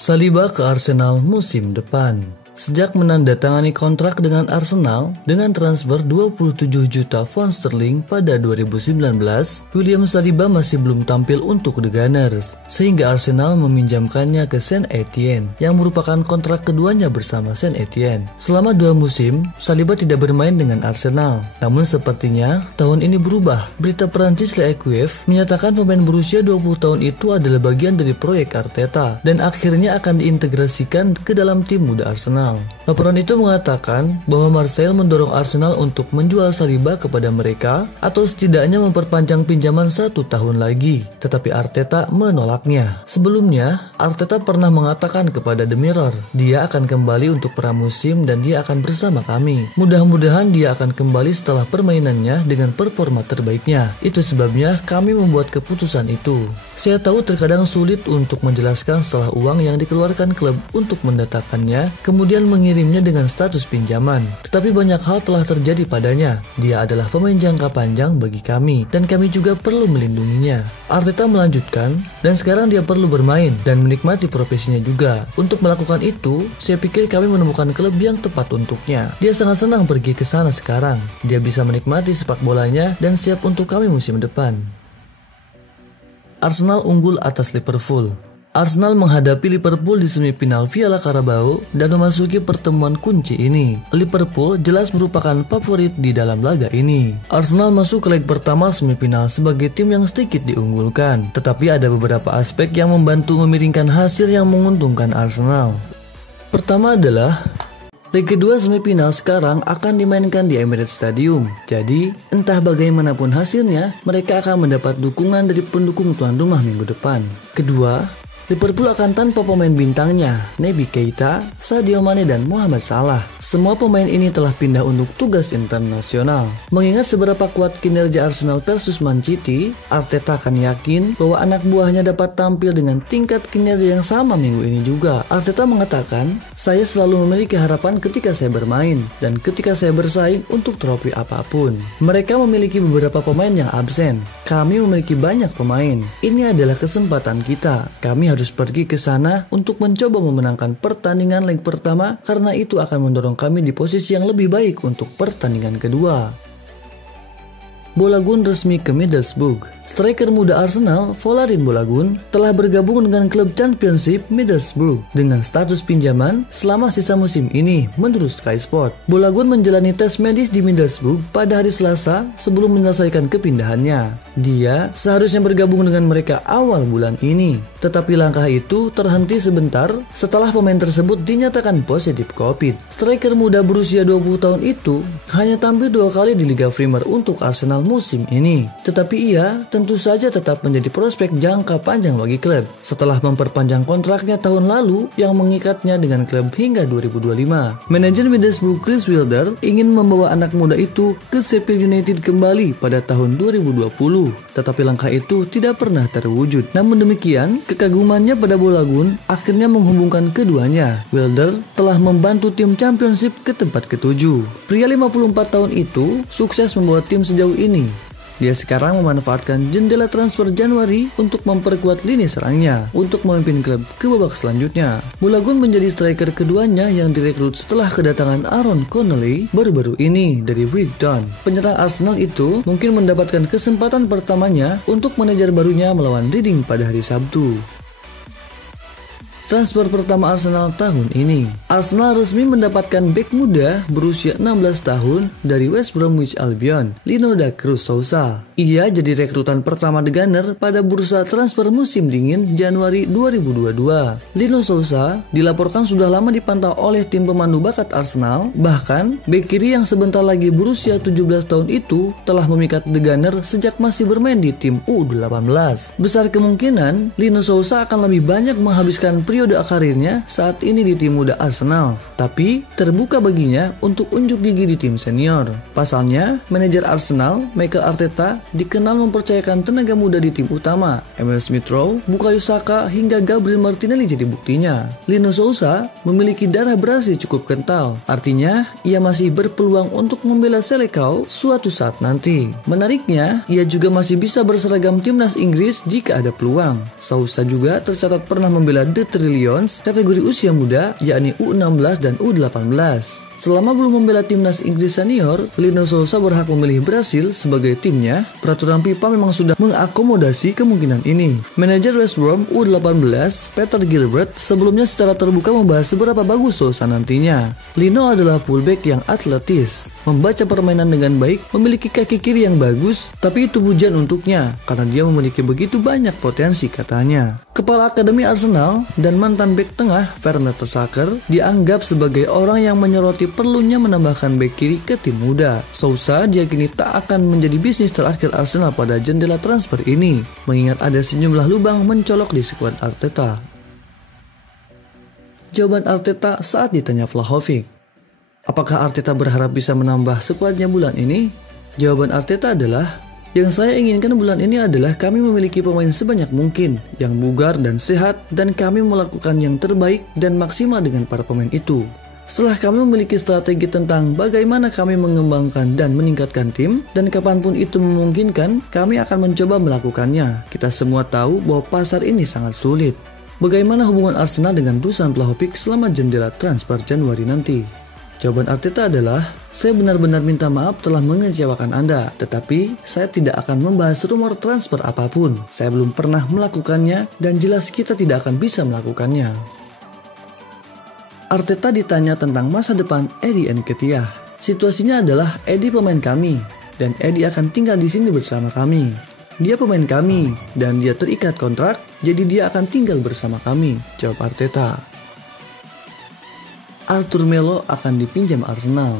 Saliba ke Arsenal musim depan. Sejak menandatangani kontrak dengan Arsenal dengan transfer 27 juta pound sterling pada 2019, William Saliba masih belum tampil untuk The Gunners, sehingga Arsenal meminjamkannya ke Saint Etienne yang merupakan kontrak keduanya bersama Saint Etienne. Selama 2 musim, Saliba tidak bermain dengan Arsenal. Namun sepertinya tahun ini berubah. Berita Perancis Le Equipe menyatakan pemain berusia 20 tahun itu adalah bagian dari proyek Arteta dan akhirnya akan diintegrasikan ke dalam tim muda Arsenal. Laporan itu mengatakan bahwa Marseille mendorong Arsenal untuk menjual Saliba kepada mereka atau setidaknya memperpanjang pinjaman 1 tahun lagi, tetapi Arteta menolaknya. Sebelumnya, Arteta pernah mengatakan kepada The Mirror, dia akan kembali untuk pramusim dan dia akan bersama kami. Mudah-mudahan dia akan kembali setelah permainannya dengan performa terbaiknya. Itu sebabnya kami membuat keputusan itu. Saya tahu terkadang sulit untuk menjelaskan setelah uang yang dikeluarkan klub untuk mendatangkannya kemudian mengirimnya dengan status pinjaman. Tetapi banyak hal telah terjadi padanya. Dia adalah pemain jangka panjang bagi kami dan kami juga perlu melindunginya. Arteta melanjutkan, dan sekarang dia perlu bermain dan menikmati profesinya juga. Untuk melakukan itu, saya pikir kami menemukan klub yang tepat untuknya. Dia sangat senang pergi ke sana sekarang. Dia bisa menikmati sepak bolanya dan siap untuk kami musim depan. Arsenal unggul atas Liverpool. Arsenal menghadapi Liverpool di semifinal Piala Carabao dan memasuki pertemuan kunci ini. Liverpool jelas merupakan favorit di dalam laga ini. Arsenal masuk ke leg pertama semifinal sebagai tim yang sedikit diunggulkan, tetapi ada beberapa aspek yang membantu memiringkan hasil yang menguntungkan Arsenal. Pertama adalah leg kedua semifinal sekarang akan dimainkan di Emirates Stadium. Jadi, entah bagaimanapun hasilnya, mereka akan mendapat dukungan dari pendukung tuan rumah minggu depan. Kedua, Liverpool akan tanpa pemain bintangnya, Naby Keita, Sadio Mane dan Mohamed Salah. Semua pemain ini telah pindah untuk tugas internasional. Mengingat seberapa kuat kinerja Arsenal versus Man City, Arteta akan yakin bahwa anak buahnya dapat tampil dengan tingkat kinerja yang sama minggu ini juga. Arteta mengatakan, saya selalu memiliki harapan ketika saya bermain dan ketika saya bersaing untuk trofi apapun. Mereka memiliki beberapa pemain yang absen. Kami memiliki banyak pemain. Ini adalah kesempatan kita. Kami harus pergi ke sana untuk mencoba memenangkan pertandingan leg pertama karena itu akan mendorong kami di posisi yang lebih baik untuk pertandingan kedua. Bolagun resmi ke Middlesbrough. Striker muda Arsenal, Folarin Bolagun, telah bergabung dengan klub Championship Middlesbrough dengan status pinjaman selama sisa musim ini, menurut Sky Sport. Bolagun menjalani tes medis di Middlesbrough pada hari Selasa sebelum menyelesaikan kepindahannya. Dia seharusnya bergabung dengan mereka awal bulan ini, tetapi langkah itu terhenti sebentar setelah pemain tersebut dinyatakan positif COVID. Striker muda berusia 20 tahun itu hanya tampil 2 kali di Liga Premier untuk Arsenal musim ini, tetapi ia tentu saja tetap menjadi prospek jangka panjang bagi klub setelah memperpanjang kontraknya tahun lalu yang mengikatnya dengan klub hingga 2025. Manajer Middlesbrough Chris Wilder ingin membawa anak muda itu ke Sheffield United kembali pada tahun 2020, tetapi langkah itu tidak pernah terwujud. Namun demikian, kekagumannya pada Bolagun akhirnya menghubungkan keduanya. Wilder telah membantu tim Championship ke tempat ke-7. Pria 54 tahun itu sukses membawa tim sejauh ini. Dia sekarang memanfaatkan jendela transfer Januari untuk memperkuat lini serangnya untuk memimpin klub ke babak selanjutnya. Bolagun menjadi striker keduanya yang direkrut setelah kedatangan Aaron Connolly baru-baru ini dari Brighton. Penyerang Arsenal itu mungkin mendapatkan kesempatan pertamanya untuk manajer barunya melawan Reading pada hari Sabtu. Transfer pertama Arsenal tahun ini. Arsenal resmi mendapatkan bek muda berusia 16 tahun dari West Bromwich Albion, Lino da Cruz Sousa. Ia jadi rekrutan pertama The Gunner pada bursa transfer musim dingin Januari 2022. Lino Sousa dilaporkan sudah lama dipantau oleh tim pemandu bakat Arsenal. Bahkan, bek kiri yang sebentar lagi berusia 17 tahun itu telah memikat The Gunner sejak masih bermain di tim U18. Besar kemungkinan Lino Sousa akan lebih banyak menghabiskan periode karirnya saat ini di tim muda Arsenal, tapi terbuka baginya untuk unjuk gigi di tim senior. Pasalnya, manajer Arsenal, Mikel Arteta, dikenal mempercayakan tenaga muda di tim utama. Emil Smith-Rowe, Bukayo Saka, hingga Gabriel Martinelli jadi buktinya. Lino Sousa memiliki darah Brasil cukup kental, artinya ia masih berpeluang untuk membela Selecao suatu saat nanti. Menariknya, ia juga masih bisa berseragam timnas Inggris jika ada peluang. Sousa juga tercatat pernah membela The Lions kategori usia muda, yakni U16 dan U18. Selama belum membela timnas Inggris senior, Lino Sousa berhak memilih Brasil sebagai timnya. Peraturan FIFA memang sudah mengakomodasi kemungkinan ini. Manajer West Brom U18, Peter Gilbert, sebelumnya secara terbuka membahas seberapa bagus Sousa nantinya. Lino adalah fullback yang atletis, membaca permainan dengan baik, memiliki kaki kiri yang bagus, tapi itu pujian untuknya karena dia memiliki begitu banyak potensi, katanya. Kepala Akademi Arsenal dan mantan bek tengah Per Mertesacker dianggap sebagai orang yang menyoroti perlunya menambahkan bek kiri ke tim muda. Sousa diyakini tak akan menjadi bisnis terakhir Arsenal pada jendela transfer ini, mengingat ada sejumlah lubang mencolok di skuad Arteta. Jawaban Arteta saat ditanya Vlahovic. Apakah Arteta berharap bisa menambah skuadnya bulan ini? Jawaban Arteta adalah, yang saya inginkan bulan ini adalah kami memiliki pemain sebanyak mungkin, yang bugar dan sehat, dan kami melakukan yang terbaik dan maksimal dengan para pemain itu. Setelah kami memiliki strategi tentang bagaimana kami mengembangkan dan meningkatkan tim, dan kapanpun itu memungkinkan, kami akan mencoba melakukannya. Kita semua tahu bahwa pasar ini sangat sulit. Bagaimana hubungan Arsenal dengan Dusan Vlahovic selama jendela transfer Januari nanti? Jawaban Arteta adalah, saya benar-benar minta maaf telah mengecewakan Anda, tetapi saya tidak akan membahas rumor transfer apapun. Saya belum pernah melakukannya, dan jelas kita tidak akan bisa melakukannya. Arteta ditanya tentang masa depan Eddie Nketiah. Situasinya adalah Eddie pemain kami, dan Eddie akan tinggal di sini bersama kami. Dia pemain kami, dan dia terikat kontrak, jadi dia akan tinggal bersama kami, jawab Arteta. Arthur Melo akan dipinjam Arsenal.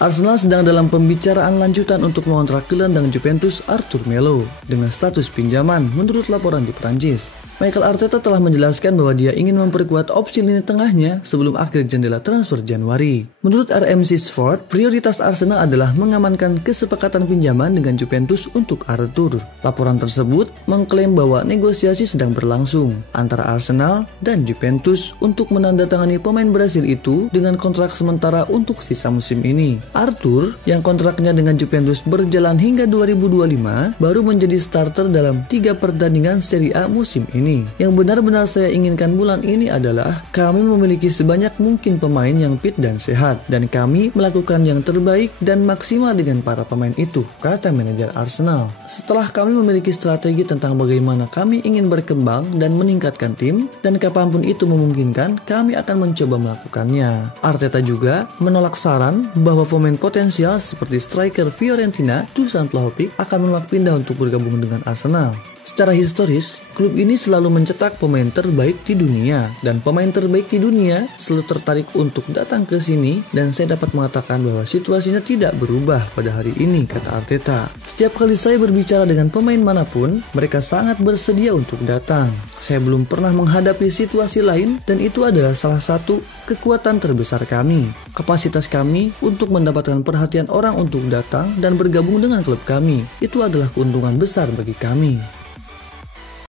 Arsenal sedang dalam pembicaraan lanjutan untuk mengontrak gelandang Juventus Arthur Melo dengan status pinjaman menurut laporan di Perancis. Mikel Arteta telah menjelaskan bahwa dia ingin memperkuat opsi lini tengahnya sebelum akhir jendela transfer Januari. Menurut RMC Sport, prioritas Arsenal adalah mengamankan kesepakatan pinjaman dengan Juventus untuk Arthur. Laporan tersebut mengklaim bahwa negosiasi sedang berlangsung antara Arsenal dan Juventus untuk menandatangani pemain Brasil itu dengan kontrak sementara untuk sisa musim ini. Arthur, yang kontraknya dengan Juventus berjalan hingga 2025, baru menjadi starter dalam 3 pertandingan Serie A musim ini. Yang benar-benar saya inginkan bulan ini adalah kami memiliki sebanyak mungkin pemain yang fit dan sehat, dan kami melakukan yang terbaik dan maksimal dengan para pemain itu, kata manajer Arsenal. Setelah kami memiliki strategi tentang bagaimana kami ingin berkembang dan meningkatkan tim, dan kapanpun itu memungkinkan, kami akan mencoba melakukannya. Arteta juga menolak saran bahwa pemain potensial seperti striker Fiorentina Dusan Vlahovic akan menolak pindah untuk bergabung dengan Arsenal. Secara historis, klub ini selalu mencetak pemain terbaik di dunia, dan pemain terbaik di dunia selalu tertarik untuk datang ke sini, dan saya dapat mengatakan bahwa situasinya tidak berubah pada hari ini, kata Arteta. Setiap kali saya berbicara dengan pemain manapun, mereka sangat bersedia untuk datang. Saya belum pernah menghadapi situasi lain, dan itu adalah salah satu kekuatan terbesar kami. Kapasitas kami untuk mendapatkan perhatian orang untuk datang dan bergabung dengan klub kami, itu adalah keuntungan besar bagi kami.